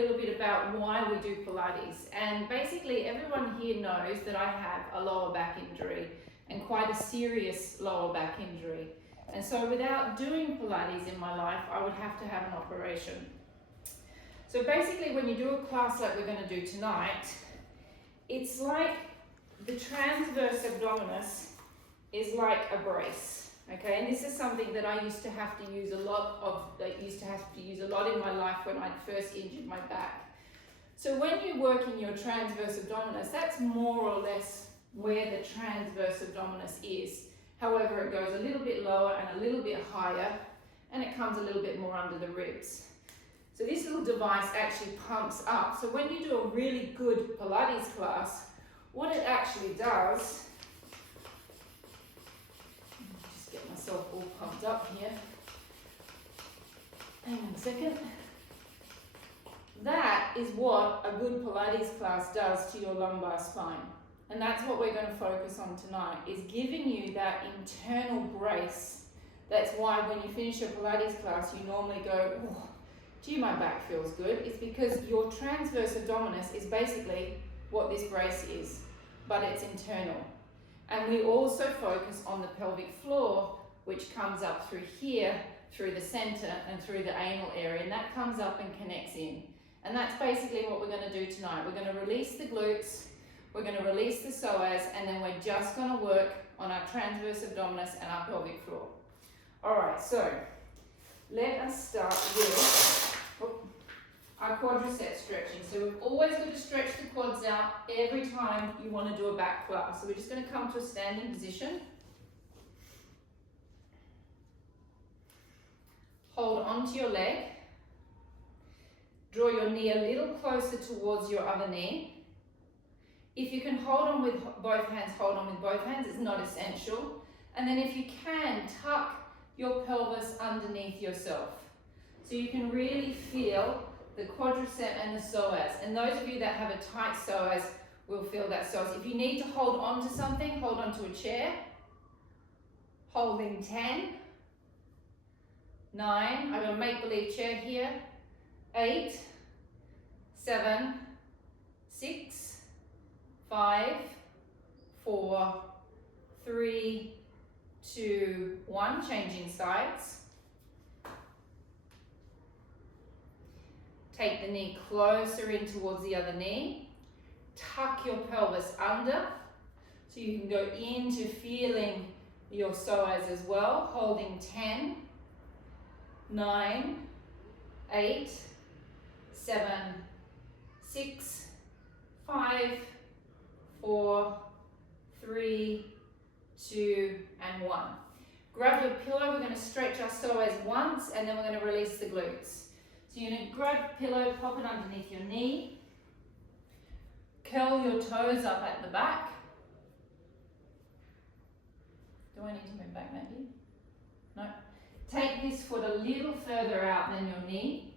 little bit about why we do Pilates. And basically everyone here knows that I have a lower back injury, and quite a serious lower back injury. And so without doing Pilates in my life, I would have to have an operation. So basically when you do a class like we're going to do tonight, it's like the transverse abdominis is like a brace. Okay, and this is something that I used to have to use a lot in my life when I first injured my back. So when you're working your transverse abdominis, that's more or less where the transverse abdominis is. However, it goes a little bit lower and a little bit higher, and it comes a little bit more under the ribs. So this little device actually pumps up. So when you do a really good Pilates class, what it actually does, just get myself all pumped up here. Hang on a second. That is what a good Pilates class does to your lumbar spine. And that's what we're going to focus on tonight, is giving you that internal brace. That's why when you finish your Pilates class, you normally go, oh, gee, my back feels good. It's because your transverse abdominis is basically what this brace is, but it's internal. And we also focus on the pelvic floor, which comes up through here, through the center and through the anal area, and that comes up and connects in. And that's basically what we're going to do tonight. We're going to release the glutes, we're going to release the psoas, and then we're just going to work on our transverse abdominis and our pelvic floor. All right, so let us start with our quadriceps stretching. So we've always got to stretch the quads out every time you want to do a back class. So we're just going to come to a standing position. Hold onto your leg. Draw your knee a little closer towards your other knee. If you can hold on with both hands, hold on with both hands. It's not essential. And then if you can, tuck your pelvis underneath yourself. So you can really feel the quadricep and the psoas. And those of you that have a tight psoas will feel that psoas. If you need to hold on to something, hold on to a chair. Holding 10, 9, I've got a make-believe chair here. 8, 7, 6, 5, 4, 3, 2, 1, changing sides. Take the knee closer in towards the other knee. Tuck your pelvis under so you can go into feeling your psoas as well. Holding 10, 9, 8, 7, 6, 5, 4, 3, 2, and 1. Grab your pillow. We're going to stretch our psoas once, and then we're going to release the glutes. So you're going to grab the pillow, pop it underneath your knee. Curl your toes up at the back. Do I need to move back maybe? No. Take this foot a little further out than your knee.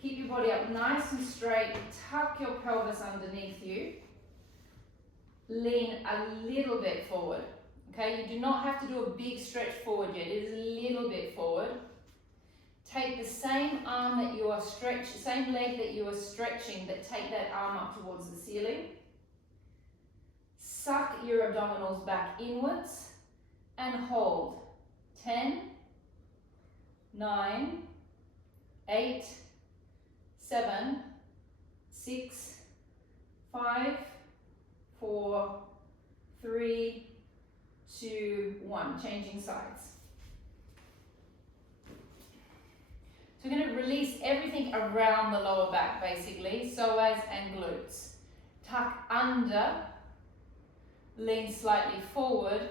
Keep your body up nice and straight. Tuck your pelvis underneath you. Lean a little bit forward. Okay, you do not have to do a big stretch forward yet. It is a little bit forward. Take the same arm that you are stretching, same leg that you are stretching, but take that arm up towards the ceiling. Suck your abdominals back inwards and hold. 10, 9, 8, 7, 6, 5, 4, 3, 2, 1. Changing sides. So we're going to release everything around the lower back, basically, psoas and glutes. Tuck under, lean slightly forward.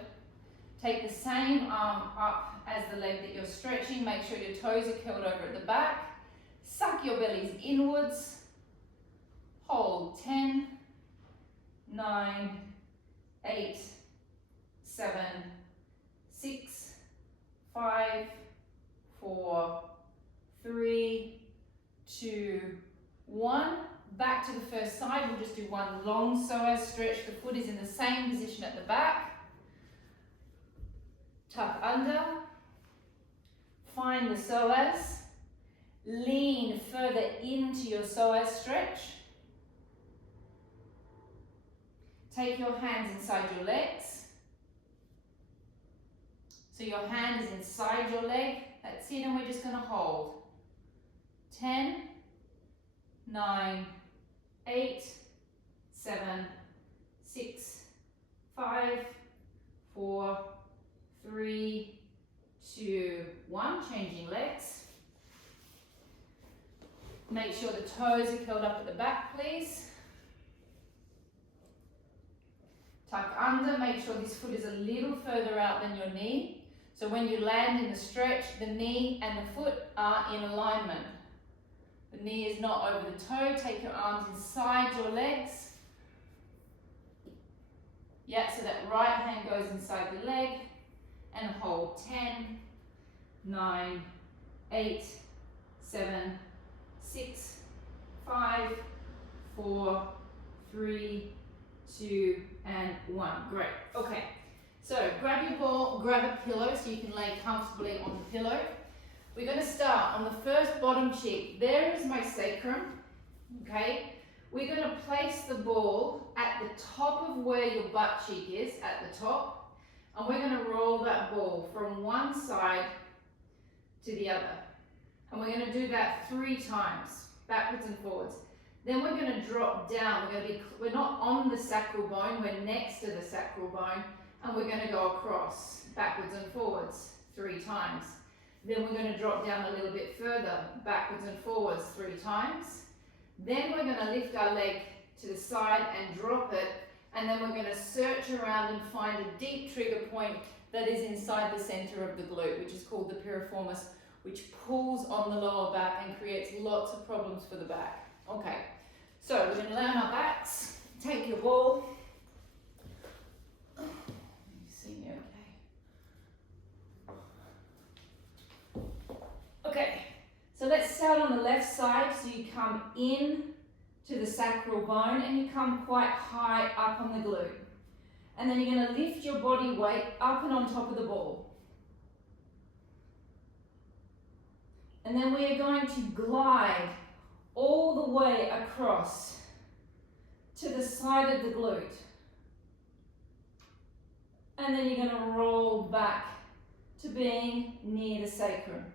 Take the same arm up as the leg that you're stretching. Make sure your toes are curled over at the back. Suck your bellies inwards. Hold 10, 9, 8, 7, 6, 5, 4, 3, 2, 1. Back to the first side. We'll just do one long psoas stretch. The foot is in the same position at the back. Tuck under. Find the psoas. Lean further into your psoas stretch. Take your hands inside your legs. So your hand is inside your leg. That's it, and we're just going to hold. 10, 9, 8, 7, 6, 5, 4, 3, 2, 1. Changing legs. Make sure the toes are curled up at the back, please. Tuck under, make sure this foot is a little further out than your knee. So when you land in the stretch, the knee and the foot are in alignment. The knee is not over the toe. Take your arms inside your legs. Yeah, so that right hand goes inside the leg. And hold 10, 9, 8, 7, 6, 5, 4, 3, 2, and 1. Great. Okay. So grab your ball, grab a pillow so you can lay comfortably on the pillow. We're going to start on the first bottom cheek. There is my sacrum. Okay. We're going to place the ball at the top of where your butt cheek is, at the top. And we're going to roll that ball from one side to the other. And we're going to do that 3 times, backwards and forwards. Then we're going to drop down. We're not on the sacral bone, we're next to the sacral bone, and we're going to go across, backwards and forwards, 3 times. Then we're going to drop down a little bit further, backwards and forwards, 3 times. Then we're going to lift our leg to the side and drop it, and then we're going to search around and find a deep trigger point that is inside the center of the glute, which is called the piriformis, which pulls on the lower back and creates lots of problems for the back. Okay, so we're going to lay on our backs, take your ball. You see me okay? Okay, so let's start on the left side. So you come in to the sacral bone and you come quite high up on the glute. And then you're going to lift your body weight up and on top of the ball. And then we are going to glide all the way across to the side of the glute. And then you're going to roll back to being near the sacrum.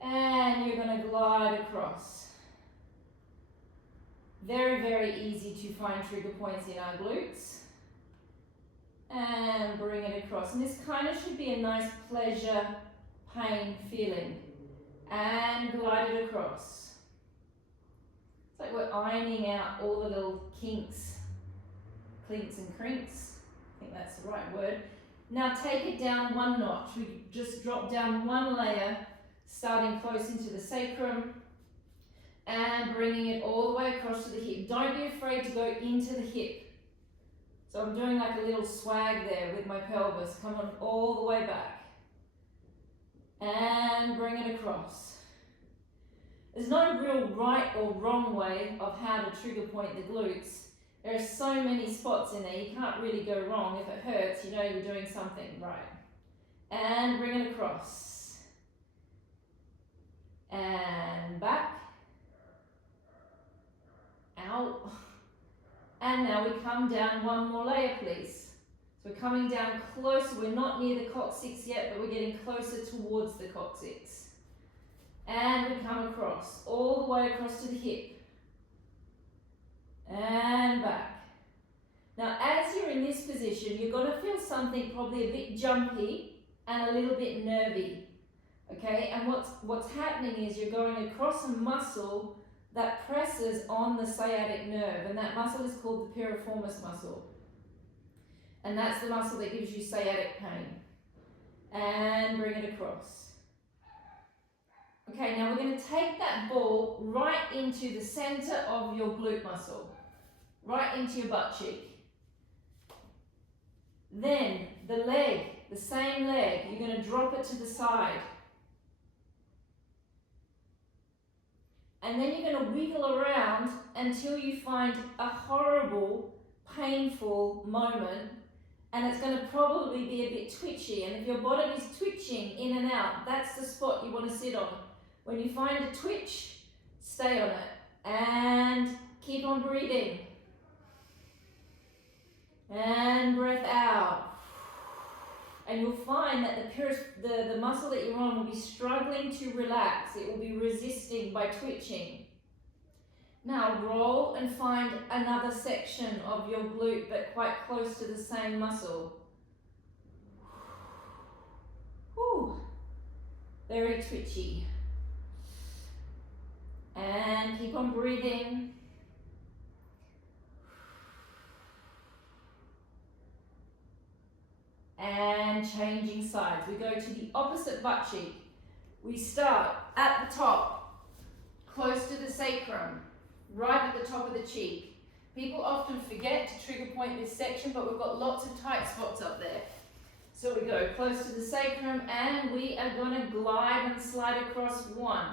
And you're going to glide across. Very, very easy to find trigger points in our glutes. And bring it across. And this kind of should be a nice pleasure, pain feeling. And glide it across. It's like we're ironing out all the little kinks, clinks and crinks. I think that's the right word. Now take it down 1 notch. We just drop down 1 layer, starting close into the sacrum and bringing it all the way across to the hip. Don't be afraid to go into the hip. So I'm doing like a little swag there with my pelvis. Come on all the way back. And bring it across. There's no real right or wrong way of how to trigger point the glutes. There are so many spots in there, you can't really go wrong. If it hurts, you know you're doing something right. And bring it across. And back. Out. And now we come down 1 more layer, please. So we're coming down closer. We're not near the coccyx yet, but we're getting closer towards the coccyx. And we come across, all the way across to the hip. And back. Now, as you're in this position, you're going to feel something probably a bit jumpy and a little bit nervy. Okay, and what's happening is you're going across a muscle that presses on the sciatic nerve, and that muscle is called the piriformis muscle. And that's the muscle that gives you sciatic pain. And bring it across. Okay, now we're going to take that ball right into the center of your glute muscle. Right into your butt cheek. Then the leg, the same leg, you're going to drop it to the side. And then you're going to wiggle around until you find a horrible, painful moment. and it's going to probably be a bit twitchy. And if your bottom is twitching in and out, that's the spot you want to sit on. When you find a twitch, stay on it and keep on breathing. And breath out. And you'll find that the muscle that you're on will be struggling to relax. It will be resisting by twitching. Now roll and find another section of your glute, but quite close to the same muscle. Whew. Very twitchy. And keep on breathing. And changing sides. We go to the opposite butt cheek. We start at the top, close to the sacrum, right at the top of the cheek. People often forget to trigger point this section, but we've got lots of tight spots up there. So we go close to the sacrum and we are going to glide and slide across 1.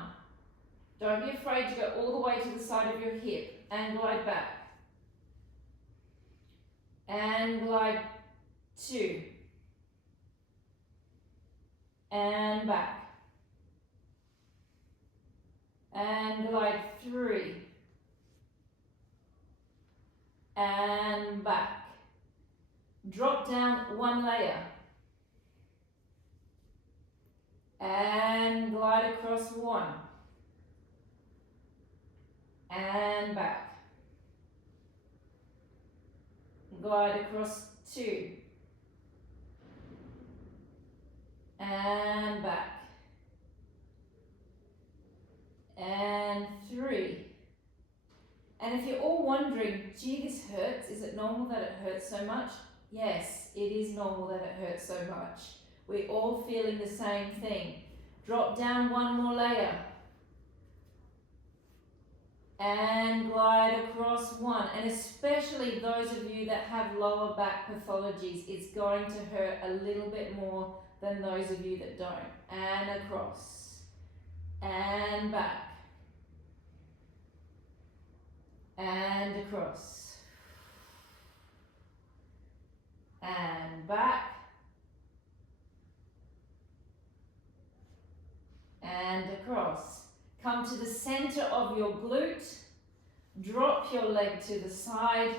Don't be afraid to go all the way to the side of your hip and glide back. And glide 2. And back. And glide 3. And back. Drop down 1 layer. And glide across 1. And back. Glide across 2. And back. And 3. And if you're all wondering, gee, this hurts, is it normal that it hurts so much? Yes, it is normal that it hurts so much. We're all feeling the same thing. Drop down 1 more layer. And glide across 1. And especially those of you that have lower back pathologies, it's going to hurt a little bit more than those of you that don't. And across. And back. And across. And back. And across. Come to the center of your glute. Drop your leg to the side.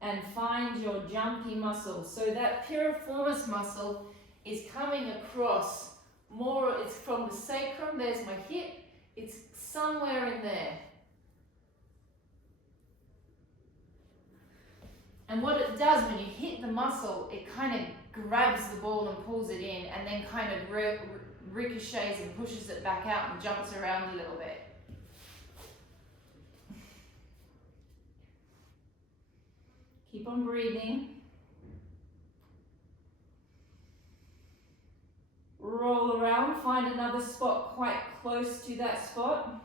And find your jumpy muscle. So that piriformis muscle is coming across more, it's from the sacrum, there's my hip, it's somewhere in there. And what it does when you hit the muscle, it kind of grabs the ball and pulls it in and then kind of ricochets and pushes it back out and jumps around a little bit. Keep on breathing. Roll around, find another spot quite close to that spot.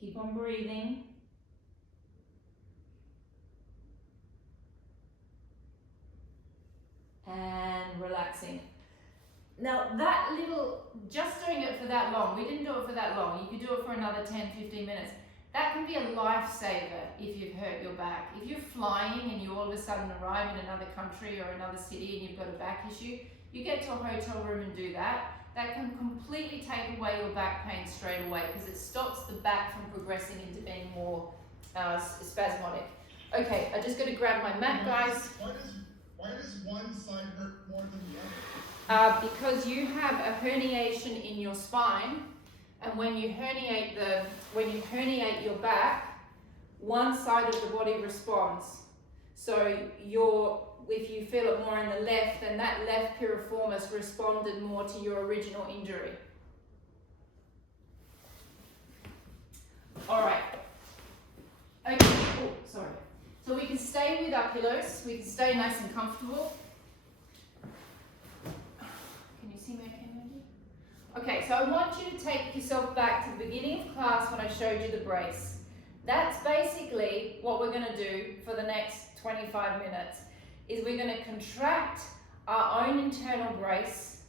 Keep on breathing. And relaxing. Now that little, just doing it for that long, we didn't do it for that long, you could do it for another 10-15 minutes. That can be a lifesaver if you've hurt your back. If you're flying and you all of a sudden arrive in another country or another city and you've got a back issue, you get to a hotel room and do that. That can completely take away your back pain straight away because it stops the back from progressing into being more spasmodic. Okay, I just got to grab my mat, guys. Why does one side hurt more than the other? Because you have a herniation in your spine. And when you herniate your back, one side of the body responds. So if you feel it more in the left, then that left piriformis responded more to your original injury. All right. Okay. Oh, sorry. So we can stay with our pillows. We can stay nice and comfortable. Can you see my camera? Okay, so I want you to take yourself back to the beginning of class when I showed you the brace. That's basically what we're going to do for the next 25 minutes, is we're going to contract our own internal brace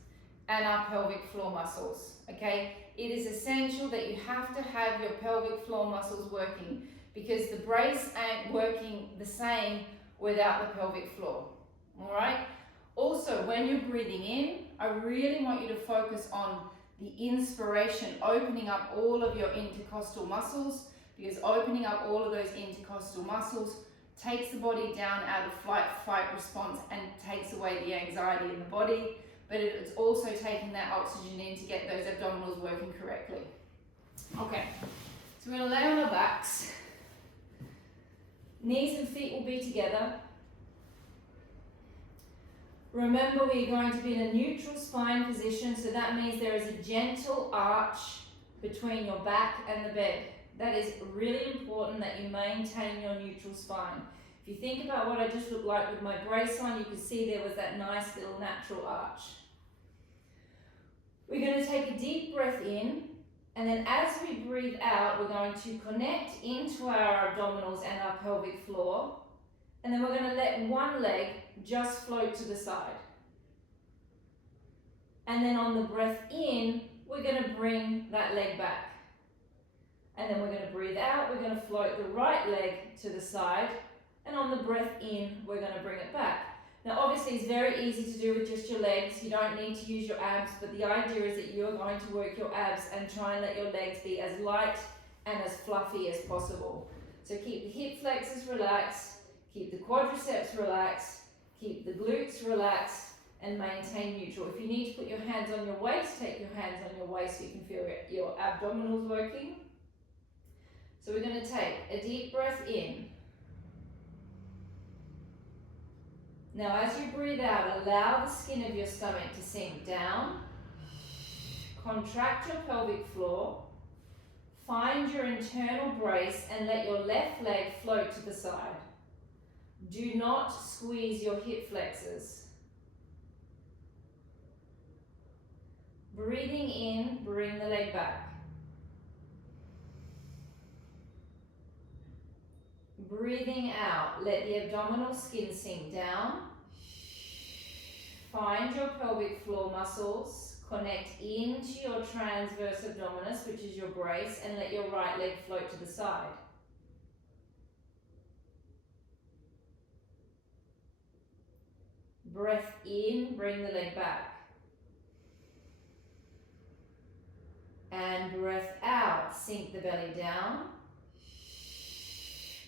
and our pelvic floor muscles, okay? it is essential that you have to have your pelvic floor muscles working, because the brace ain't working the same without the pelvic floor. All right? Also, when you're breathing in, I really want you to focus on the inspiration, opening up all of your intercostal muscles, because opening up all of those intercostal muscles takes the body down out of fight response and takes away the anxiety in the body, but it's also taking that oxygen in to get those abdominals working correctly. Okay, so we're going to lay on our backs. Knees and feet will be together. Remember, we're going to be in a neutral spine position, so that means there is a gentle arch between your back and the bed. That is really important, that you maintain your neutral spine. If you think about what I just looked like with my brace on, you can see there was that nice little natural arch. We're going to take a deep breath in, and then as we breathe out, we're going to connect into our abdominals and our pelvic floor, and then we're going to let one leg just float to the side. And then on the breath in, we're going to bring that leg back. And then we're going to breathe out, we're going to float the right leg to the side, and on the breath in, we're going to bring it back. Now obviously it's very easy to do with just your legs, you don't need to use your abs, but the idea is that you're going to work your abs and try and let your legs be as light and as fluffy as possible. So keep the hip flexors relaxed, keep the quadriceps relaxed, keep the glutes relaxed, and maintain neutral. If you need to put your hands on your waist, take your hands on your waist so you can feel your abdominals working. So we're going to take a deep breath in. Now as you breathe out, allow the skin of your stomach to sink down. Contract your pelvic floor. Find your internal brace and let your left leg float to the side. Do not squeeze your hip flexors. Breathing in, bring the leg back. Breathing out, let the abdominal skin sink down. Find your pelvic floor muscles, connect into your transverse abdominis, which is your brace, and let your right leg float to the side. Breath in, bring the leg back. And breath out, sink the belly down.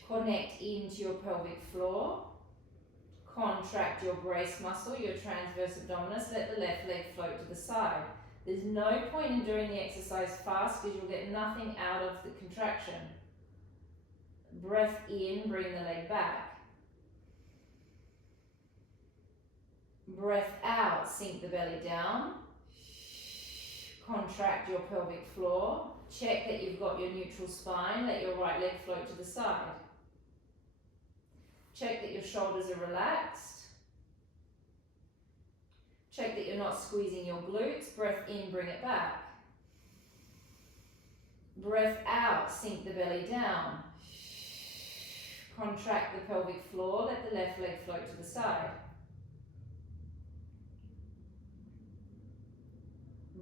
Connect into your pelvic floor. Contract your brace muscle, your transverse abdominis. Let the left leg float to the side. There's no point in doing the exercise fast because you'll get nothing out of the contraction. Breath in, bring the leg back. Breath out, sink the belly down. Contract your pelvic floor. Check that you've got your neutral spine. Let your right leg float to the side. Check that your shoulders are relaxed. Check that you're not squeezing your glutes. Breath in, bring it back. Breath out, sink the belly down. Contract the pelvic floor. Let the left leg float to the side.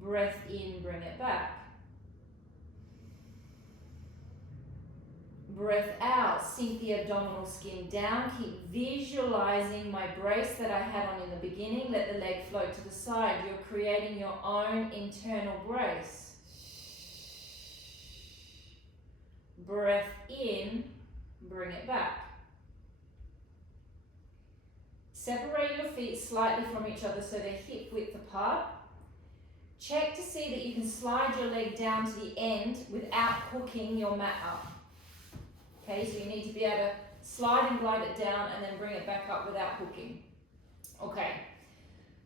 Breath in, bring it back. Breath out, sink the abdominal skin down. Keep visualizing my brace that I had on in the beginning. Let the leg float to the side. You're creating your own internal brace. Breath in, bring it back. Separate your feet slightly from each other so they're hip width apart. Check to see that you can slide your leg down to the end without hooking your mat up. Okay, so you need to be able to slide and glide it down and then bring it back up without hooking. Okay,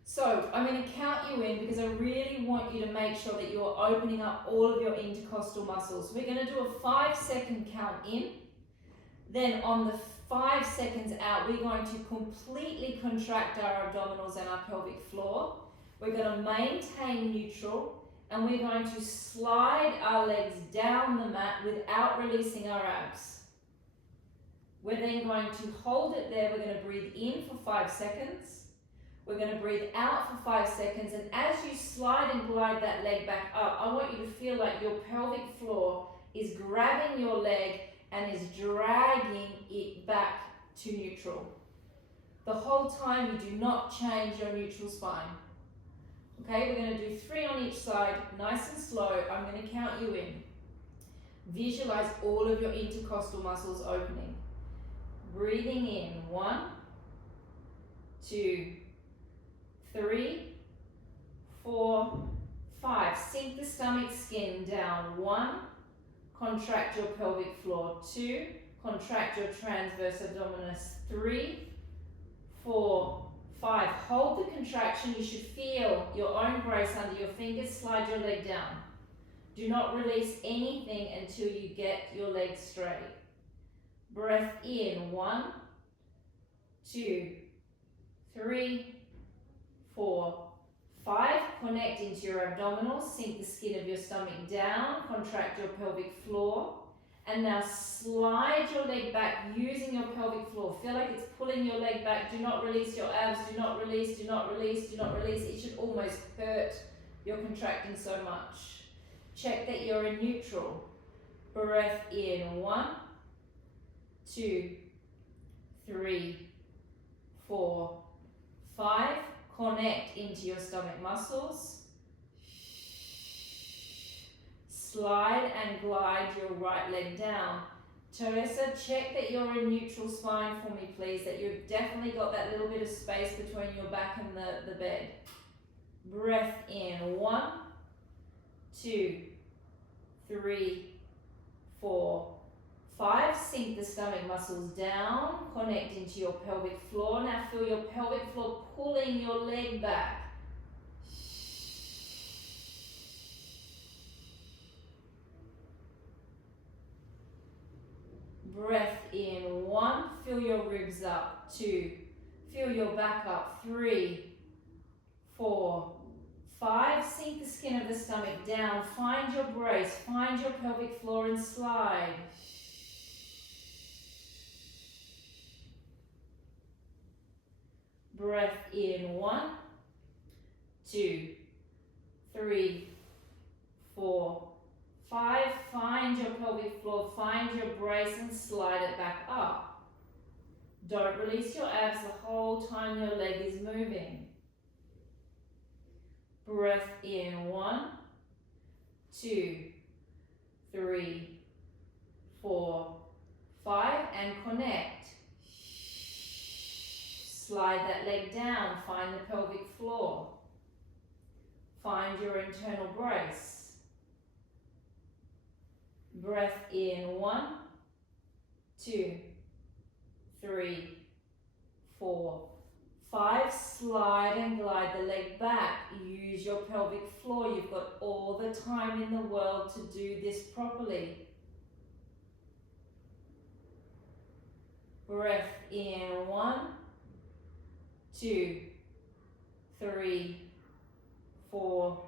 so I'm going to count you in because I really want you to make sure that you're opening up all of your intercostal muscles. We're going to do a 5-second count in. Then on the 5 seconds out, we're going to completely contract our abdominals and our pelvic floor. We're going to maintain neutral and we're going to slide our legs down the mat without releasing our abs. We're then going to hold it there. We're going to breathe in for 5 seconds. We're going to breathe out for 5 seconds, and as you slide and glide that leg back up, I want you to feel like your pelvic floor is grabbing your leg and is dragging it back to neutral. The whole time you do not change your neutral spine. Okay, we're going to do 3 on each side, nice and slow. I'm going to count you in. Visualize all of your intercostal muscles opening. Breathing in, 1, 2, 3, 4, 5. Sink the stomach skin down. 1, contract your pelvic floor. 2, contract your transverse abdominis. 3, 4, 5. Hold the contraction. You should feel your own brace under your fingers. Slide your leg down. Do not release anything until you get your legs straight. Breath in. 1, 2, 3, 4, 5. Connect into your abdominals. Sink the skin of your stomach down. Contract your pelvic floor. And now slide your leg back using your pelvic floor. Feel like it's pulling your leg back. Do not release your abs. Do not release, do not release, do not release. It should almost hurt. You're contracting so much. Check that you're in neutral. Breath in. 1, 2, 3, 4, 5. Connect into your stomach muscles. Slide and glide your right leg down. Teresa, check that you're in neutral spine for me, please, that you've definitely got that little bit of space between your back and the bed. Breath in. 1, 2, 3, 4, 5. Sink the stomach muscles down. Connect into your pelvic floor. Now feel your pelvic floor pulling your leg back. Breath in. 1, fill your ribs up. 2, fill your back up. 3, 4, 5. Sink the skin of the stomach down. Find your brace. Find your pelvic floor and slide. Breath in. 1, 2, 3, 4, 5. Find your pelvic floor, find your brace and slide it back up. Don't release your abs the whole time your leg is moving. Breath in. 1, 2, 3, 4, 5, and connect. Slide that leg down, find the pelvic floor. Find your internal brace. Breath in. 1, 2, 3, 4, 5. Slide and glide the leg back. Use your pelvic floor. You've got all the time in the world to do this properly. Breath in. 1, 2, 3, 4,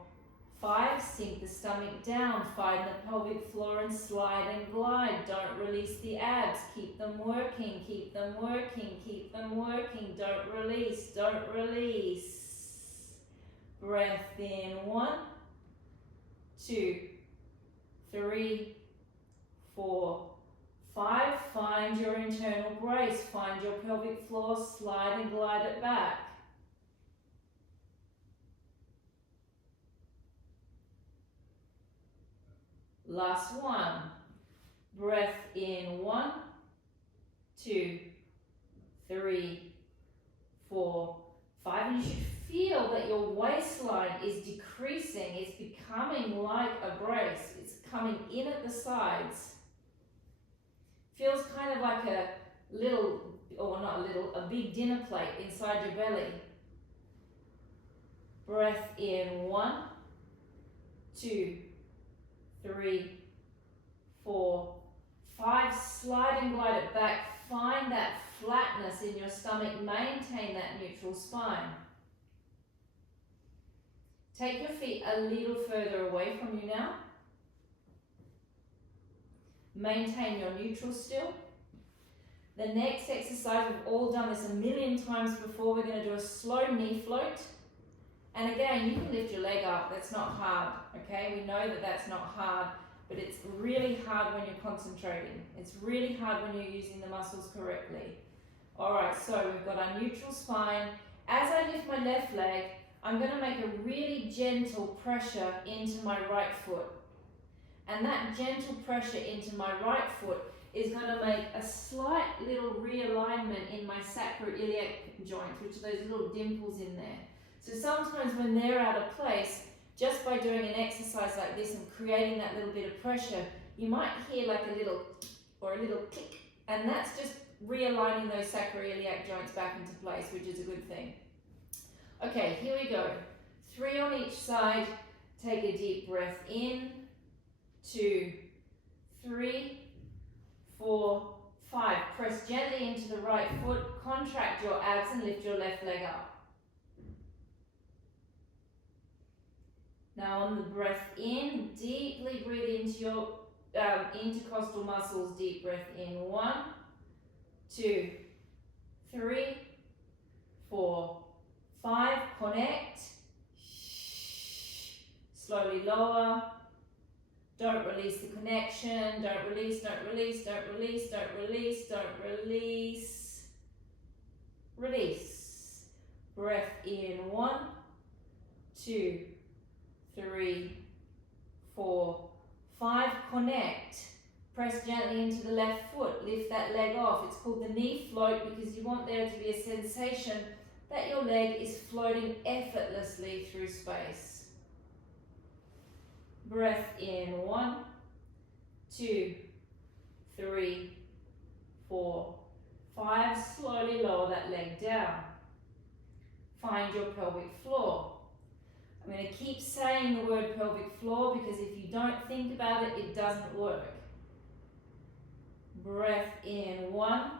5. Sink the stomach down. Find the pelvic floor and slide and glide. Don't release the abs. Keep them working. Keep them working. Keep them working. Don't release. Don't release. Breath in. 1, 2, 3, 4, 5. Find your internal brace. Find your pelvic floor. Slide and glide it back. Last one. Breath in. 1, 2, 3, 4, 5. And you should feel that your waistline is decreasing. It's becoming like a brace. It's coming in at the sides. Feels kind of like a little, or not a little, a big dinner plate inside your belly. Breath in. 1, 2, 3, 4, 5. Slide and glide it back. Find that flatness in your stomach. Maintain that neutral spine. Take your feet a little further away from you now. Maintain your neutral still. The next exercise, we've all done this a million times before. We're going to do a slow knee float. And again, you can lift your leg up. That's not hard, okay? We know that that's not hard, but it's really hard when you're concentrating. It's really hard when you're using the muscles correctly. All right, so we've got our neutral spine. As I lift my left leg, I'm going to make a really gentle pressure into my right foot. And that gentle pressure into my right foot is going to make a slight little realignment in my sacroiliac joints, which are those little dimples in there. So sometimes when they're out of place, just by doing an exercise like this and creating that little bit of pressure, you might hear like a little or a little click, and that's just realigning those sacroiliac joints back into place, which is a good thing. Okay, here we go. 3 on each side. Take a deep breath in. 2, 3, 4, 5. Press gently into the right foot. Contract your abs and lift your left leg up. Now on the breath in, deeply breathe into your intercostal muscles. Deep breath in. 1, 2, 3, 4, 5. Connect. Slowly lower. Don't release the connection. Don't release, don't release, don't release, don't release, don't release. Release. Breath in. 1, 2, 3, 4, 5. Connect. Press gently into the left foot. Lift that leg off. It's called the knee float because you want there to be a sensation that your leg is floating effortlessly through space. Breath in. 1, 2, 3, 4, 5. Slowly lower that leg down. Find your pelvic floor. I'm going to keep saying the word pelvic floor because if you don't think about it, it doesn't work. Breath in. 1,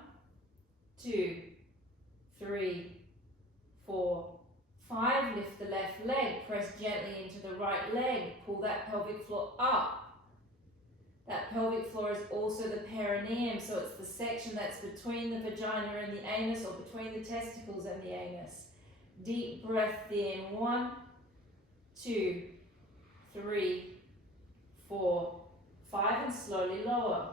2, 3, 4, 5. Lift the left leg. Press gently into the right leg. Pull that pelvic floor up. That pelvic floor is also the perineum, so it's the section that's between the vagina and the anus, or between the testicles and the anus. Deep breath in. 1, 2, 3, 4, 5, and slowly lower.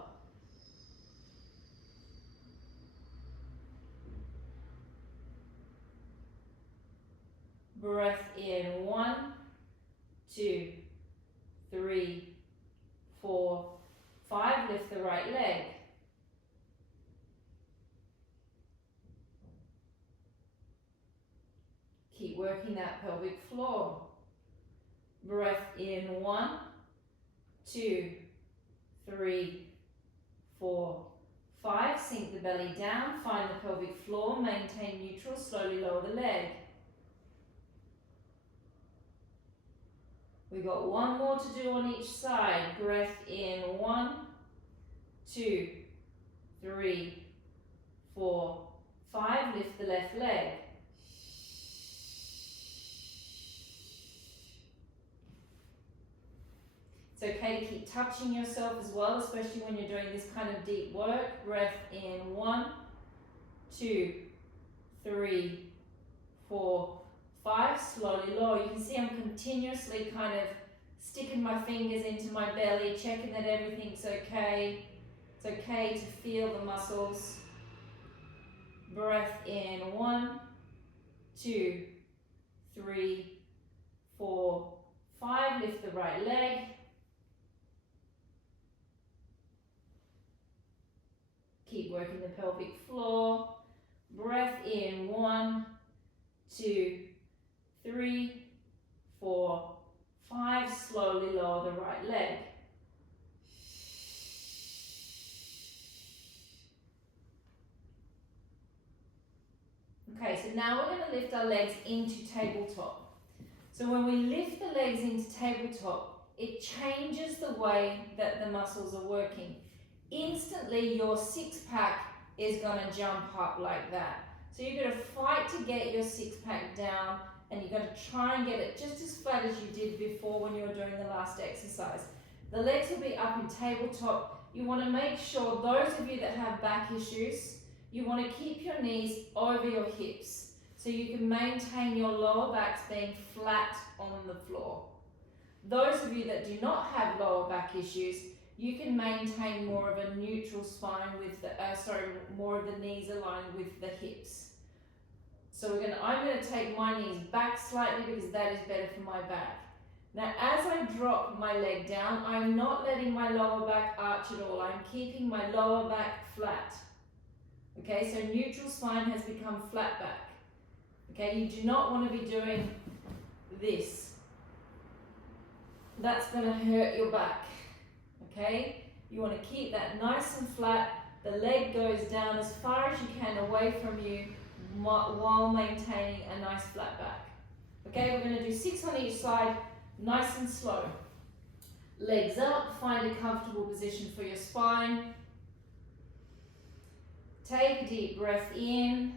Breath in. 1, 2, 3, 4, 5. Lift the right leg. Keep working that pelvic floor. Breath in. 1, 2, 3, 4, 5. Sink the belly down. Find the pelvic floor. Maintain neutral. Slowly lower the leg. We've got one more to do on each side. Breath in. 1, 2, 3, 4, 5. Lift the left leg. It's okay to keep touching yourself as well, especially when you're doing this kind of deep work. Breath in. 1, 2, 3, 4, 5. Slowly lower. You can see I'm continuously kind of sticking my fingers into my belly, checking that everything's okay. It's okay to feel the muscles. Breath in. 1, 2, 3, 4, 5. Lift the right leg. Keep working the pelvic floor. Breath in. 1, 2, 3, 4, 5. Slowly lower the right leg. Okay, so now we're going to lift our legs into tabletop. So when we lift the legs into tabletop, it changes the way that the muscles are working. Instantly, your six-pack is going to jump up like that. So you're going to fight to get your six-pack down, and you're going to try and get it just as flat as you did before when you were doing the last exercise. The legs will be up in tabletop. You want to make sure, those of you that have back issues, you want to keep your knees over your hips so you can maintain your lower backs being flat on the floor. Those of you that do not have lower back issues, you can maintain more of a neutral spine with the, more of the knees aligned with the hips. So I'm going to take my knees back slightly because that is better for my back. Now, as I drop my leg down, I'm not letting my lower back arch at all. I'm keeping my lower back flat. Okay, so neutral spine has become flat back. Okay, you do not want to be doing this. That's going to hurt your back. Okay, you want to keep that nice and flat. The leg goes down as far as you can away from you while maintaining a nice flat back. Okay, we're going to do 6 on each side, nice and slow. Legs up, find a comfortable position for your spine. Take a deep breath in.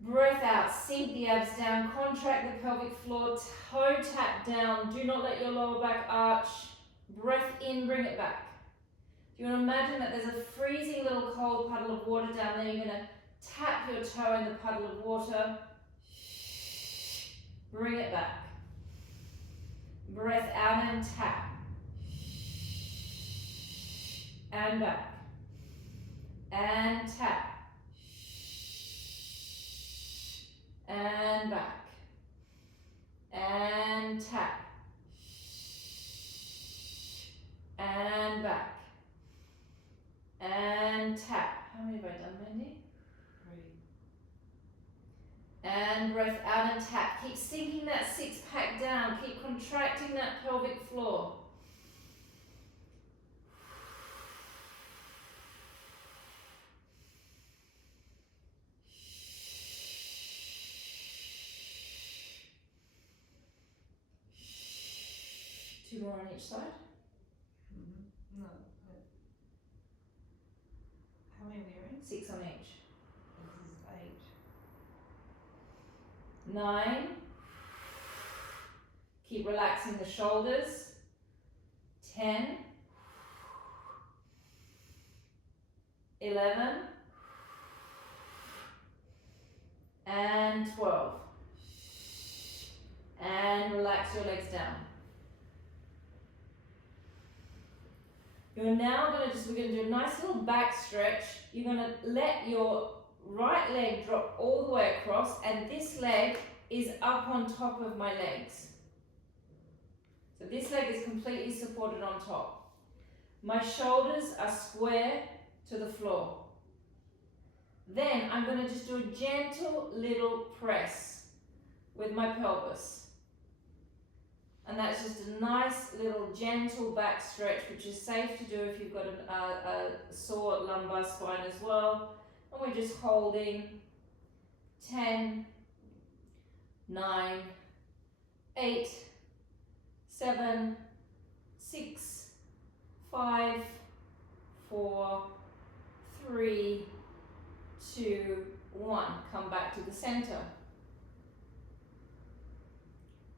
Breath out, sink the abs down, contract the pelvic floor, toe tap down. Do not let your lower back arch. Breath in, bring it back. You want to imagine that there's a freezing little cold puddle of water down there. You're going to tap your toe in the puddle of water. Bring it back. Breath out and tap. And back. And tap. And back. And tap. And back. And tap. How many have I done, Mandy? 3. And breath out and tap. Keep sinking that six pack down. Keep contracting that pelvic floor. Two more on each side. No. How many are we in? 6 on each. This is 8. 9. Keep relaxing the shoulders. 10. 11. And 12. And relax your legs down. You're now we're going to do a nice little back stretch. You're going to let your right leg drop all the way across, and this leg is up on top of my legs. So this leg is completely supported on top. My shoulders are square to the floor. Then I'm going to just do a gentle little press with my pelvis. And that's just a nice little gentle back stretch, which is safe to do if you've got a sore lumbar spine as well. And we're just holding 10, 9, 8, 7, 6, 5, 4, 3, 2, 1. Come back to the center.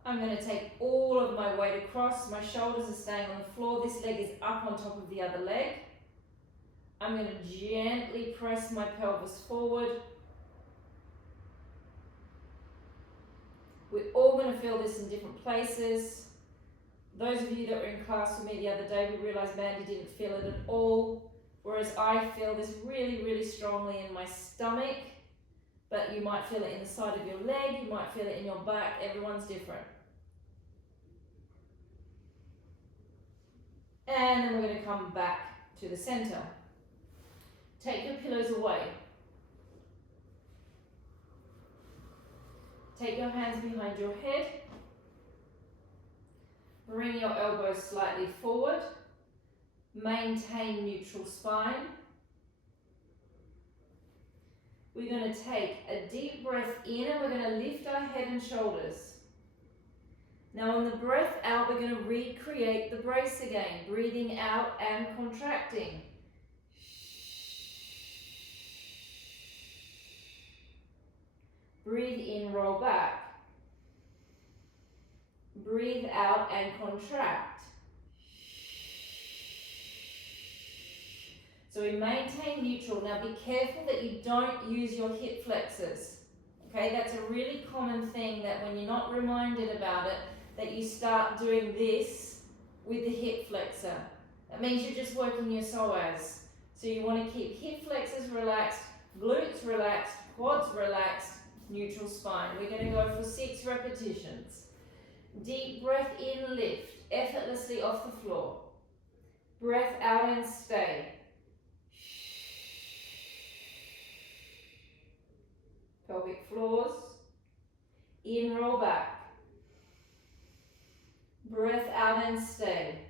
I'm going to take all of my weight across. My shoulders are staying on the floor. This leg is up on top of the other leg. I'm going to gently press my pelvis forward. We're all going to feel this in different places. Those of you that were in class with me the other day, we realized Mandy didn't feel it at all, whereas I feel this really, really strongly in my stomach, but you might feel it in the side of your leg, you might feel it in your back. Everyone's different. And then we're going to come back to the center. Take your pillows away. Take your hands behind your head. Bring your elbows slightly forward. Maintain neutral spine. We're going to take a deep breath in and we're going to lift our head and shoulders. Now on the breath out, we're going to recreate the brace again, breathing out and contracting. Breathe in, roll back. Breathe out and contract. So we maintain neutral. Now be careful that you don't use your hip flexors. Okay, that's a really common thing, that when you're not reminded about it, that you start doing this with the hip flexor. That means you're just working your psoas. So you want to keep hip flexors relaxed, glutes relaxed, quads relaxed, neutral spine. We're going to go for 6 repetitions. Deep breath in, lift, effortlessly off the floor. Breath out and stay. Pelvic floors. In, roll back. Breath out and stay.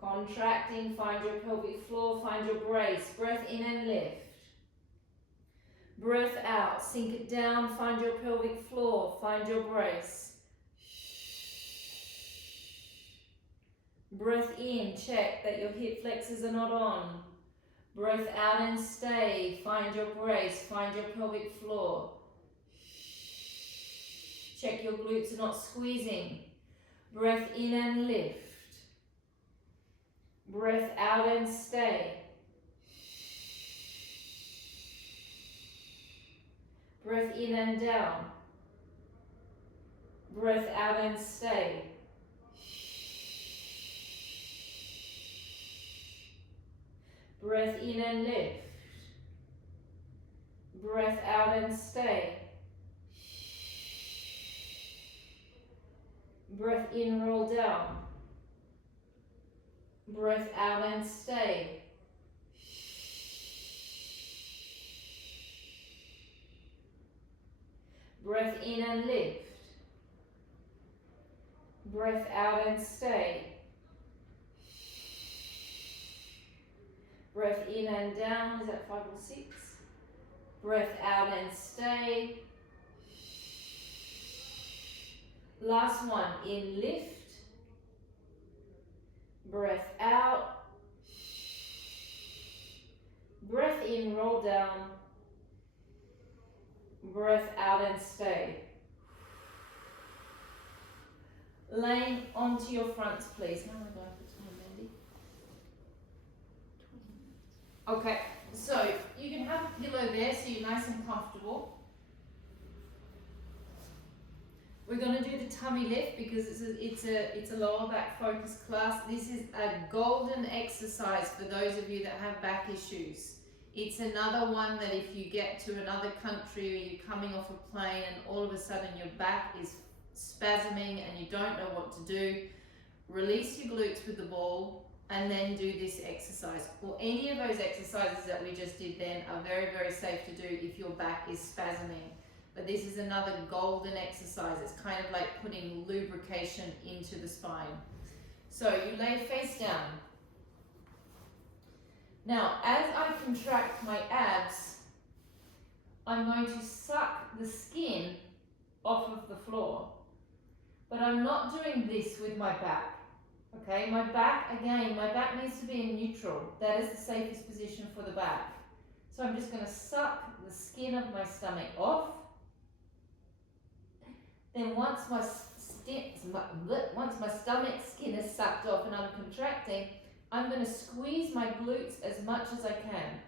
Contracting, find your pelvic floor, find your brace. Breath in and lift. Breath out, sink it down, find your pelvic floor, find your brace. Breath in, check that your hip flexors are not on. Breath out and stay, find your brace, find your pelvic floor. Check your glutes are not squeezing. Breath in and lift. Breath out and stay. Breath in and down. Breath out and stay. Breath in and lift. Breath out and stay. Breath in, roll down. Breath out and stay. Breath in and lift. Breath out and stay. Breath in and down, is that 5 or 6? Breath out and stay. Last one, in, lift. Breath out. Breath in, roll down. Breath out and stay. Laying onto your fronts, please. How am I going for time, Mandy? 20 minutes. Okay, so you can have a pillow there so you're nice and comfortable. We're going to do the tummy lift because it's a lower back focused class. This is a golden exercise for those of you that have back issues. It's another one that if you get to another country or you're coming off a plane and all of a sudden your back is spasming and you don't know what to do, release your glutes with the ball and then do this exercise. Or any of those exercises that we just did then are very, very safe to do if your back is spasming. But this is another golden exercise. It's kind of like putting lubrication into the spine. So you lay face down. Now, as I contract my abs, I'm going to suck the skin off of the floor. But I'm not doing this with my back. Okay, my back, again, my back needs to be in neutral. That is the safest position for the back. So I'm just going to suck the skin of my stomach off. Then once my stomach skin is sucked off and I'm contracting, I'm going to squeeze my glutes as much as I can.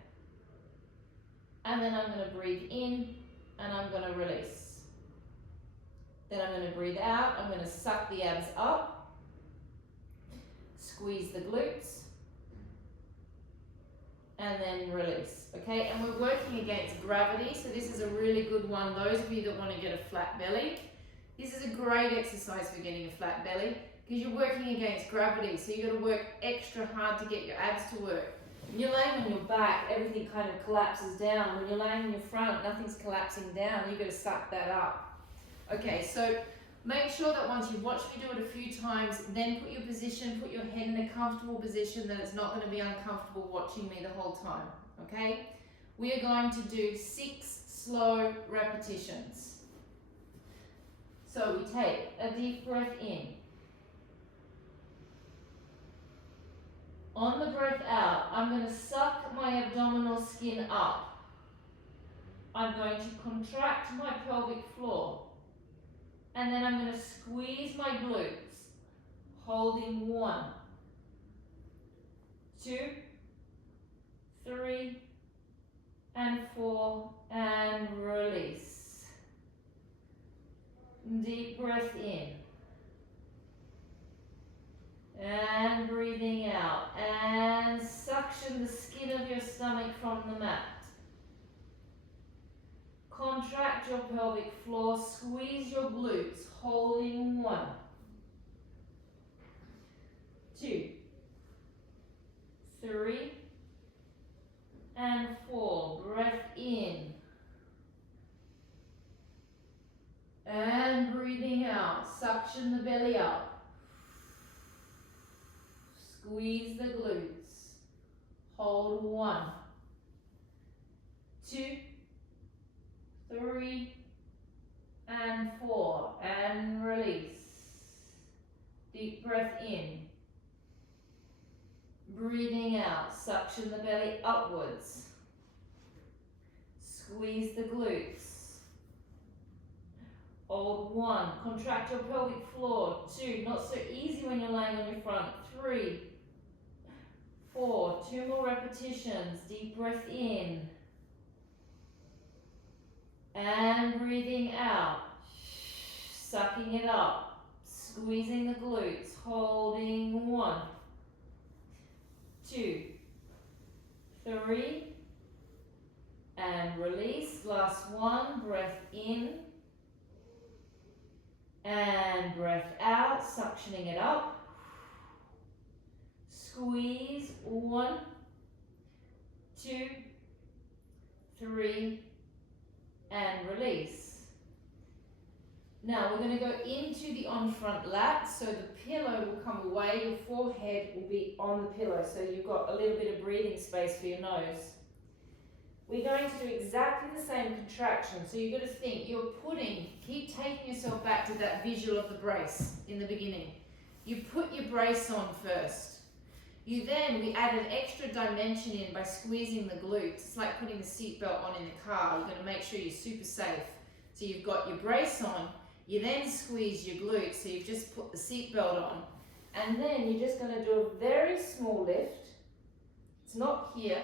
And then I'm going to breathe in and I'm going to release. Then I'm going to breathe out. I'm going to suck the abs up. Squeeze the glutes. And then release. Okay, and we're working against gravity. So this is a really good one. Those of you that want to get a flat belly, this is a great exercise for getting a flat belly because you're working against gravity. So you've got to work extra hard to get your abs to work. When you're laying on your back, everything kind of collapses down. When you're laying on your front, nothing's collapsing down. You've got to suck that up. Okay, so make sure that once you've watched me do it a few times, then put your position, put your head in a comfortable position that it's not going to be uncomfortable watching me the whole time. Okay? We are going to do 6 slow repetitions. So we take a deep breath in. On the breath out, I'm going to suck my abdominal skin up. I'm going to contract my pelvic floor. And then I'm going to squeeze my glutes, holding 1, 2, 3, and 4, and release. Deep breath in. And breathing out. And suction the skin of your stomach from the mat. Contract your pelvic floor. Squeeze your glutes. Holding 1, 2, 3, and 4. Breath in. And breathing out. Suction the belly up. Squeeze the glutes. Hold 1, 2, 3, and 4. And release. Deep breath in. Breathing out. Suction the belly upwards. Squeeze the glutes. Hold 1. Contract your pelvic floor. 2. Not so easy when you're laying on your front. 3, 4. 2 more repetitions. Deep breath in. And breathing out. Sucking it up. Squeezing the glutes. Holding 1, 2, 3. And release. Last one. Breath in. And breath out. Suctioning it up. Squeeze. 1, 2, 3. And release. Now we're going to go into the on front lat, so the pillow will come away, your forehead will be on the pillow, so you've got a little bit of breathing space for your nose. We're going to do exactly the same contraction, so you've got to think, keep taking yourself back to that visual of the brace in the beginning. You put your brace on first. We add an extra dimension in by squeezing the glutes. It's like putting the seatbelt on in the car. You've got to make sure you're super safe. So you've got your brace on, you then squeeze your glutes, so you've just put the seatbelt on. And then you're just going to do a very small lift. It's not here,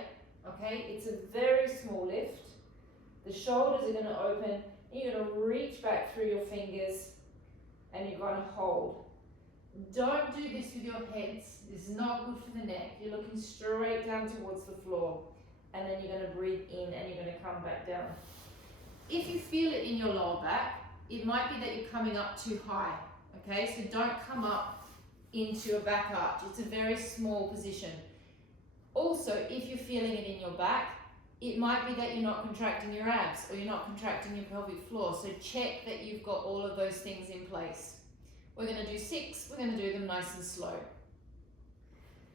okay? It's a very small lift. The shoulders are going to open. You're going to reach back through your fingers and you're going to hold. Don't do this with your heads. This is not good for the neck. You're looking straight down towards the floor. And then you're going to breathe in and you're going to come back down. If you feel it in your lower back, it might be that you're coming up too high. Okay, so don't come up into a back arch. It's a very small position. Also, if you're feeling it in your back, it might be that you're not contracting your abs or you're not contracting your pelvic floor. So check that you've got all of those things in place. We're going to do 6. We're going to do them nice and slow.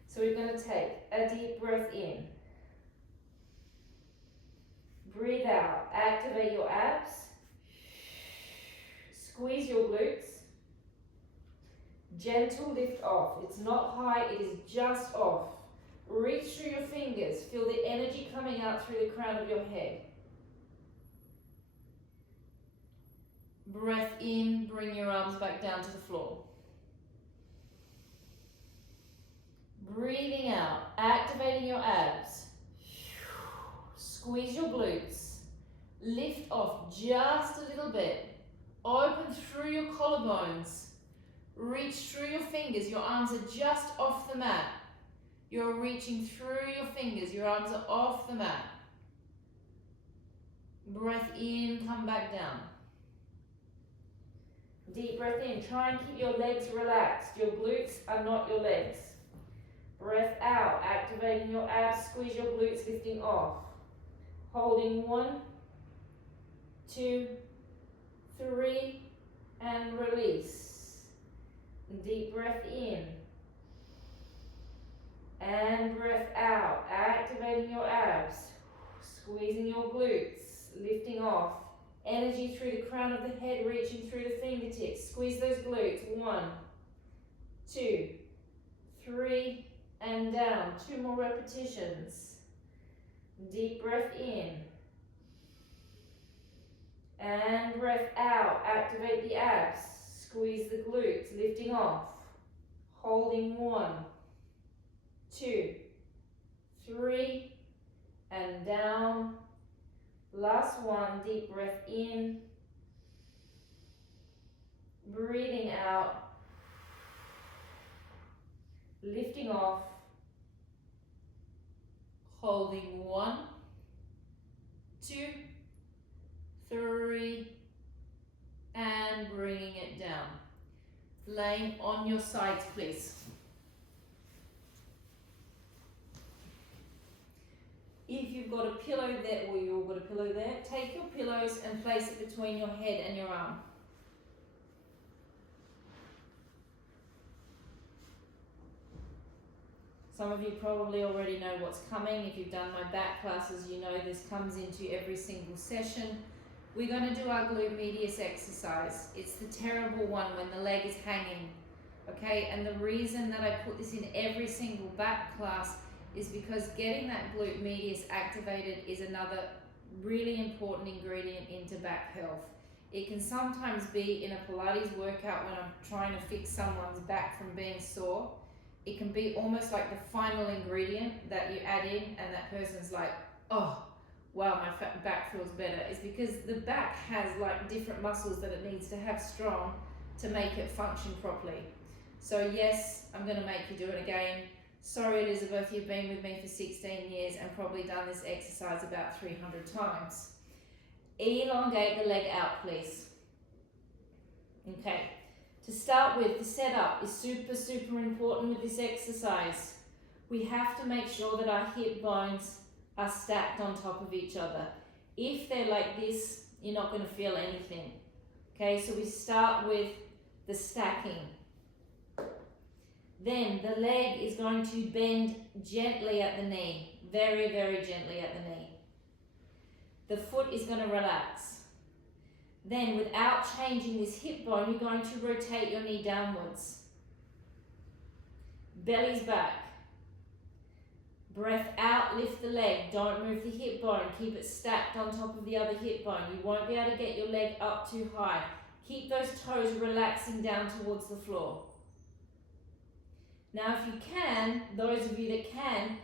So we're going to take a deep breath in. Breathe out. Activate your abs. Squeeze your glutes. Gentle lift off. It's not high, it is just off. Reach through your fingers. Feel the energy coming out through the crown of your head. Breath in, bring your arms back down to the floor. Breathing out, activating your abs. Squeeze your glutes. Lift off just a little bit. Open through your collarbones. Reach through your fingers. Your arms are just off the mat. You're reaching through your fingers. Your arms are off the mat. Breath in, come back down. Deep breath in. Try and keep your legs relaxed. Your glutes are not your legs. Breath out, activating your abs. Squeeze your glutes, lifting off. Holding 1, 2, 3, and release. Deep breath in. And breath out, activating your abs. Squeezing your glutes, lifting off. Energy through the crown of the head, reaching through the fingertips. Squeeze those glutes. 1, 2, 3, and down. 2 more repetitions. Deep breath in. And breath out. Activate the abs. Squeeze the glutes, lifting off. Holding 1, 2, 3, and down. Last one, deep breath in, breathing out, lifting off, holding 1, 2, 3, and bringing it down. Laying on your sides, please. If you've got a pillow there, or you've got a pillow there, take your pillows and place it between your head and your arm. Some of you probably already know what's coming. If you've done my back classes, you know this comes into every single session. We're going to do our glute medius exercise. It's the terrible one when the leg is hanging, okay? And the reason that I put this in every single back class is because getting that glute medius activated is another really important ingredient into back health. It can sometimes be in a Pilates workout when I'm trying to fix someone's back from being sore. It can be almost like the final ingredient that you add in and that person's like, oh, wow, my back feels better. It's because the back has like different muscles that it needs to have strong to make it function properly. So yes, I'm gonna make you do it again. Sorry, Elizabeth, you've been with me for 16 years and probably done this exercise about 300 times. Elongate the leg out, please. Okay, to start with, the setup is super, super important with this exercise. We have to make sure that our hip bones are stacked on top of each other. If they're like this, you're not going to feel anything. Okay, so we start with the stacking. Then the leg is going to bend gently at the knee, very, very gently at the knee. The foot is going to relax. Then without changing this hip bone, you're going to rotate your knee downwards. Belly's back. Breath out, lift the leg. Don't move the hip bone. Keep it stacked on top of the other hip bone. You won't be able to get your leg up too high. Keep those toes relaxing down towards the floor. Now, if you can, those of you that can,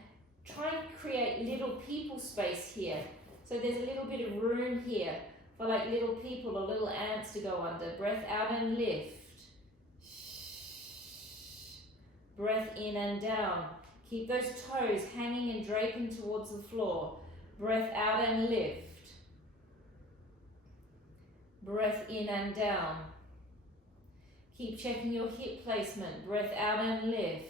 try and create little people space here. So there's a little bit of room here for like little people or little ants to go under. Breath out and lift. Breath in and down. Keep those toes hanging and draping towards the floor. Breath out and lift. Breath in and down. Keep checking your hip placement. Breath out and lift.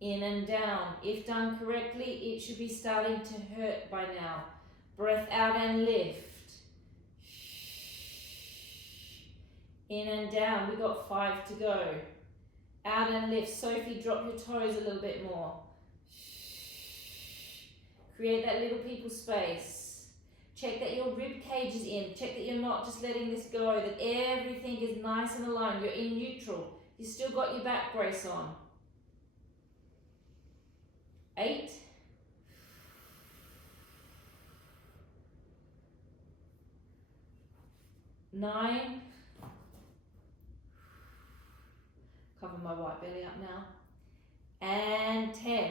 In and down. If done correctly, it should be starting to hurt by now. Breath out and lift. In and down. We got 5 to go. Out and lift. Sophie, drop your toes a little bit more. Create that little people space. Check that your rib cage is in. Check that you're not just letting this go, that everything is nice and aligned. You're in neutral. You still got your back brace on. 8. 9. Cover my white belly up now. And 10.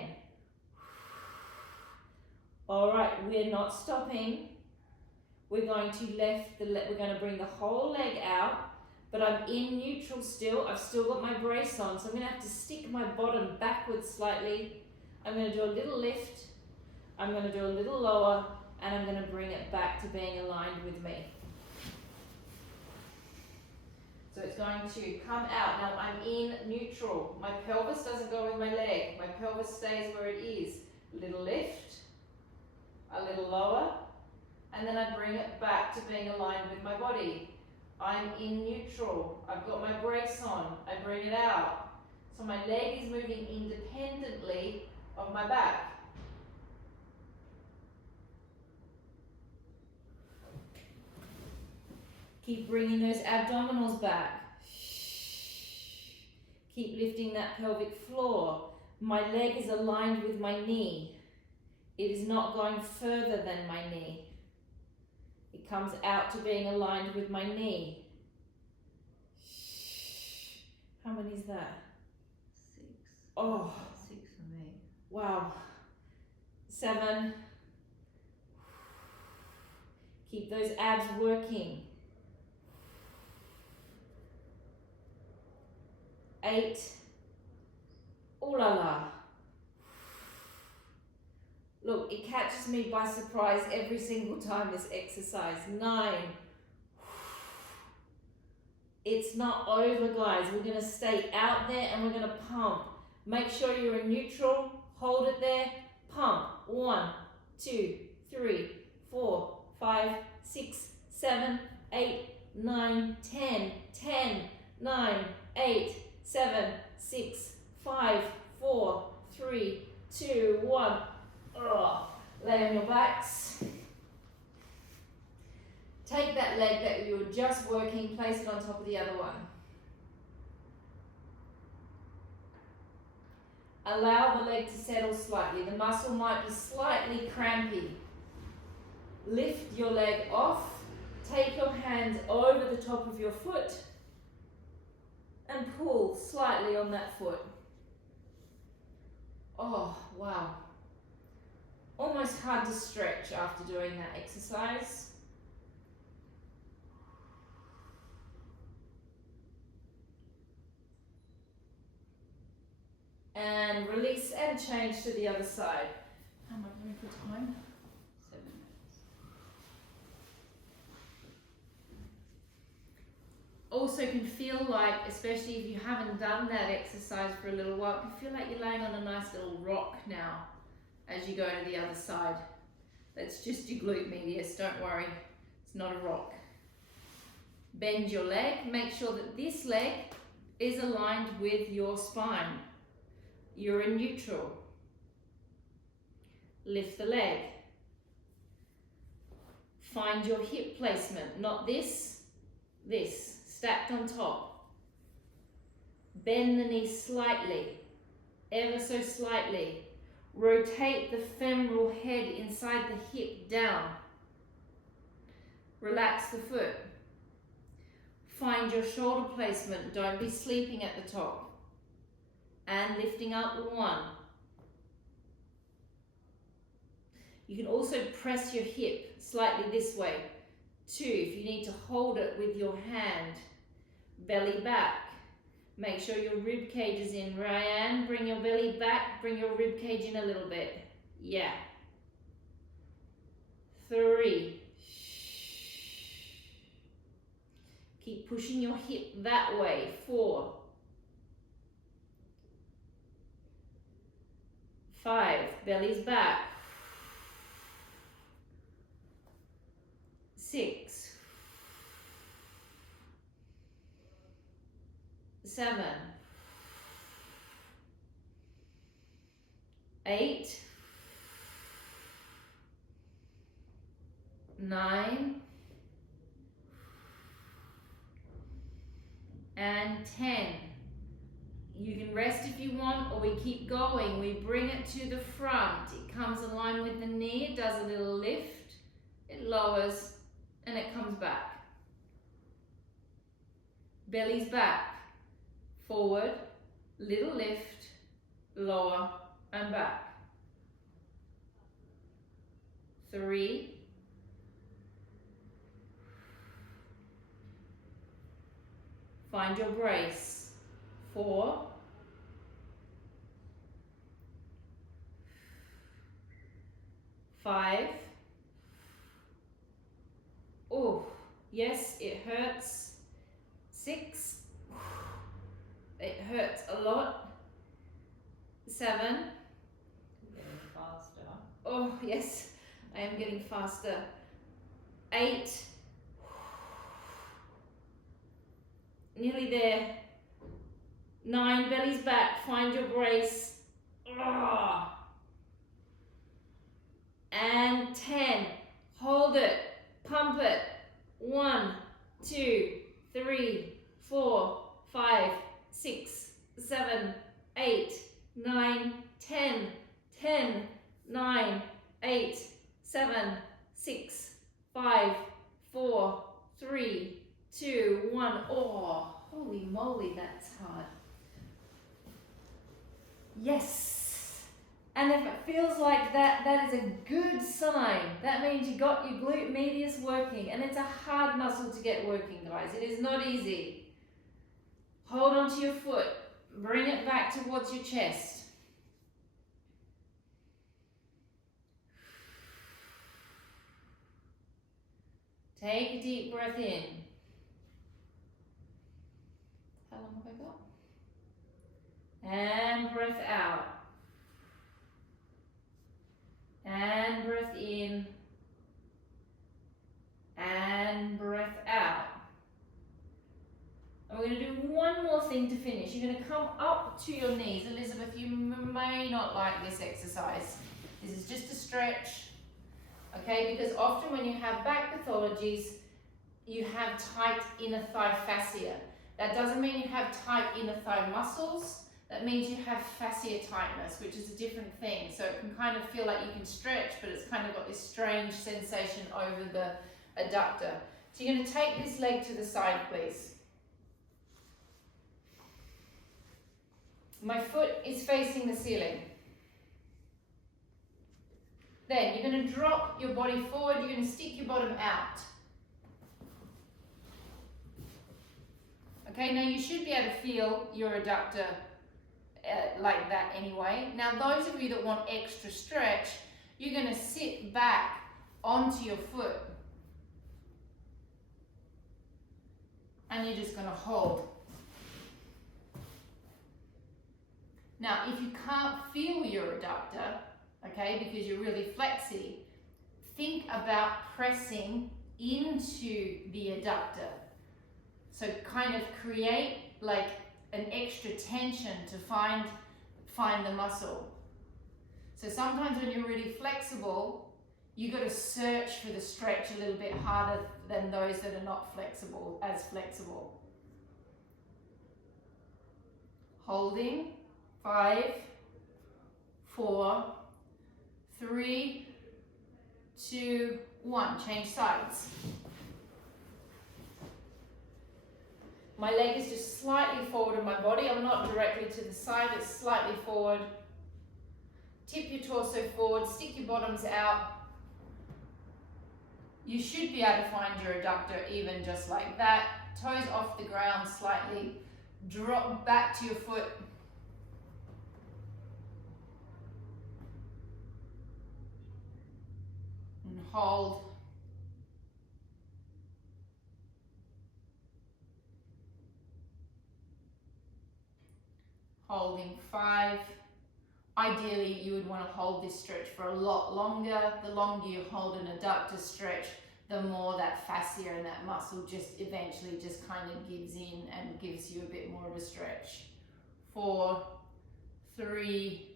All right, we're not stopping. We're going to we're going to bring the whole leg out, but I'm in neutral still. I've still got my brace on, so I'm going to have to stick my bottom backwards slightly. I'm going to do a little lift. I'm going to do a little lower, and I'm going to bring it back to being aligned with me. So it's going to come out. Now I'm in neutral. My pelvis doesn't go with my leg. My pelvis stays where it is. A little lift, a little lower, and then I bring it back to being aligned with my body. I'm in neutral. I've got my brace on. I bring it out. So my leg is moving independently of my back. Keep bringing those abdominals back. Keep lifting that pelvic floor. My leg is aligned with my knee. It is not going further than my knee. It comes out to being aligned with my knee. How many is that? 6. Oh, 6 7. Keep those abs working. 8. Ooh la la. Look, it catches me by surprise every single time this exercise. 9. It's not over, guys. We're going to stay out there and we're going to pump. Make sure you're in neutral. Hold it there. Pump. 1, 2, 3, 4, 5, 6, 7, 8, 9, 10. 10, 9, 8, 7, 6, 5, 4, 3, 2, 1. Lay on your backs. Take that leg that you were just working, place it on top of the other one. Allow the leg to settle slightly. The muscle might be slightly crampy. Lift your leg off. Take your hands over the top of your foot and pull slightly on that foot. Oh, wow. Almost hard to stretch after doing that exercise. And release and change to the other side. How am I doing for time? 7 minutes. Also can feel like, especially if you haven't done that exercise for a little while, you feel like you're laying on a nice little rock now as you go to the other side. That's just your glute medius, don't worry. It's not a rock. Bend your leg, make sure that this leg is aligned with your spine. You're in neutral. Lift the leg. Find your hip placement, not this, this, stacked on top. Bend the knee slightly, ever so slightly. Rotate the femoral head inside the hip down. Relax the foot. Find your shoulder placement, don't be sleeping at the top. And lifting up 1. You can also press your hip slightly this way. 2, if you need to hold it with your hand. Belly back. Make sure your rib cage is in. Ryan, bring your belly back, bring your rib cage in a little bit. Yeah. 3. Keep pushing your hip that way. 4. 5, belly's back. 6, 7, 8, 9, and 10. You can rest if you want, or we keep going. We bring it to the front. It comes aligned with the knee. It does a little lift. It lowers, and it comes back. Belly's back. Forward, little lift, lower, and back. 3. 5 your brace. 4. 5. Oh, yes, it hurts. 6. It hurts a lot. 7. Getting faster. Oh, yes, I am getting faster. 8. Nearly there. 9, belly's back, find your brace. And 10, hold it, pump it. 1, 2, 3, 4, 5, 6, 7, 8, 9, 10, 10, 9, 8, 7, 6, 5, 4, 3, 2, 1. Oh, holy moly, that's hard. Yes. And if it feels like that, that is a good sign. That means you got your glute medius working, and it's a hard muscle to get working, guys. It is not easy. Hold onto your foot. Bring it back towards your chest. Take a deep breath in. How long have I got? And breath out. And breath in. And breath out. And we're going to do one more thing to finish. You're going to come up to your knees. Elizabeth, you may not like this exercise. This is just a stretch. Okay, because often when you have back pathologies, you have tight inner thigh fascia. That doesn't mean you have tight inner thigh muscles. That means you have fascia tightness, which is a different thing. So it can kind of feel like you can stretch, but it's kind of got this strange sensation over the adductor. So you're going to take this leg to the side, please. My foot is facing the ceiling. Then you're going to drop your body forward. You're going to stick your bottom out. Okay, now you should be able to feel your adductor like that anyway. Now those of you that want extra stretch, you're going to sit back onto your foot. And you're just going to hold. Now if you can't feel your adductor, okay, because you're really flexy, think about pressing into the adductor. So kind of create like an extra tension to find the muscle. So sometimes when you're really flexible, you got to search for the stretch a little bit harder than those that are not flexible, as flexible. Holding, 5, 4, 3, 2, 1. Change sides. My leg is just slightly forward of my body. I'm not directly to the side, it's slightly forward. Tip your torso forward, stick your bottoms out. You should be able to find your adductor even just like that. Toes off the ground slightly. Drop back to your foot. And hold. Holding 5. Ideally, you would want to hold this stretch for a lot longer. The longer you hold an adductor stretch, the more that fascia and that muscle just eventually just kind of gives in and gives you a bit more of a stretch. 4, 3,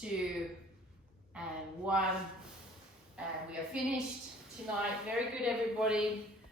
2, and 1. And we are finished tonight. Very good, everybody.